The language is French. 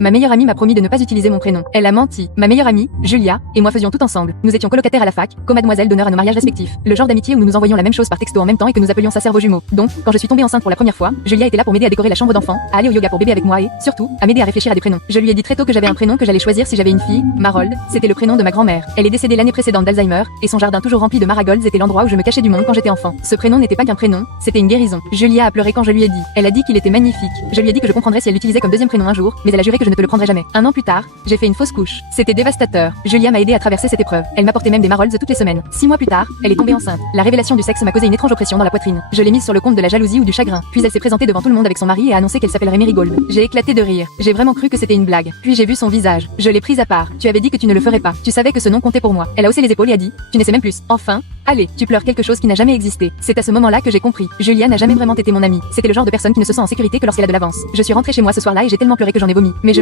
Ma meilleure amie m'a promis de ne pas utiliser mon prénom. Elle a menti. Ma meilleure amie, Julia, et moi faisions tout ensemble. Nous étions colocataires à la fac, co-mademoiselle d'honneur à nos mariages respectifs. Le genre d'amitié où nous nous envoyions la même chose par texto en même temps et que nous appelions ça cerveau jumeau. Donc, quand je suis tombée enceinte pour la première fois, Julia était là pour m'aider à décorer la chambre d'enfant, à aller au yoga pour bébé avec moi et, surtout, à m'aider à réfléchir à des prénoms. Je lui ai dit très tôt que j'avais un prénom que j'allais choisir si j'avais une fille, Marold, c'était le prénom de ma grand-mère. Elle est décédée l'année précédente d'Alzheimer, et son jardin toujours rempli de maragolds était l'endroit où je me cachais du monde quand j'étais enfant. Ce prénom n'était pas qu'un prénom, c'était une guérison. Julia a pleuré quand je lui ai dit. Elle a dit qu'il était magnifique. Je lui ai dit que je comprendrais si elle l'utilisait comme deuxième prénom un jour, mais elle a juré que je ne te le prendrais jamais. Un an plus tard, j'ai fait une fausse couche. C'était dévastateur. Julia m'a aidé à traverser cette épreuve. Elle m'apportait même des marolds toutes les semaines. 6 mois plus tard, elle est tombée enceinte. La révélation du sexe m'a causé une étrange oppression dans la poitrine. Je l'ai mise sur le compte de la jalousie ou du chagrin. Puis elle s'est présentée devant tout le monde avec son mari et a annoncé qu'elle s'appellerait Marigold. J'ai éclaté de rire. J'ai vraiment cru que c'était une blague. Puis j'ai vu son visage. Je l'ai prise à part. Tu avais dit que tu ne le ferais pas. Tu savais que ce nom comptait pour moi. Elle a haussé les épaules et a dit, tu ne sais même plus. Enfin, allez, tu pleures quelque chose qui n'a jamais existé. C'est à ce moment-là que j'ai compris. Julia n'a jamais vraiment été mon amie. C'était le genre de personne qui ne se sent en sécurité que lorsqu'elle a de l'avance. Je suis rentrée chez moi ce soir-là et j'ai tellement pleuré que j'en ai vomi. Mais